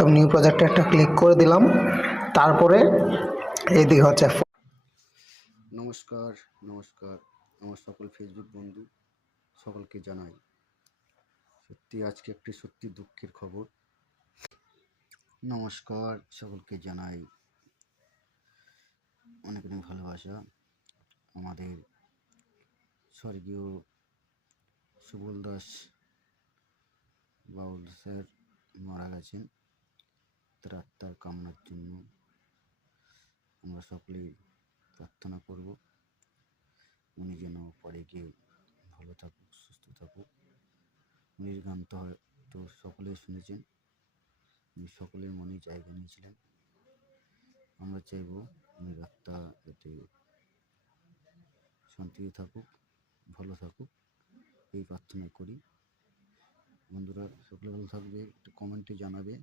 তো নিউ প্রজেক্টে একটা ক্লিক করে দিলাম। তারপরে এইদিকে হচ্ছে নমস্কার নমস্কার আমার সকল ফেসবুক বন্ধু সকলকে জানাই সত্যি আজকে একটি সত্যি দুঃখের খবর। নমস্কার সকলকে জানাই অনেক অনেক ভালোবাসা। আমাদের স্বর্গীয় সুবল দাস বাউল স্যার মারা গেছেন। তার আত্মার কামনার জন্য আমরা সকলেই প্রার্থনা করব উনি যেন পরে গিয়ে ভালো থাকুক, সুস্থ থাকুক। উনির গান তো হয়তো সকলেই শুনেছেন, উনি সকলের মনে জায়গা নিয়েছিলেন। আমরা চাইব উনির আত্মা যাতে শান্তিতে থাকুক, ভালো থাকুক, এই প্রার্থনা করি। বন্ধুরা সকলে ভালো থাকবে, একটু কমেন্টে জানাবে।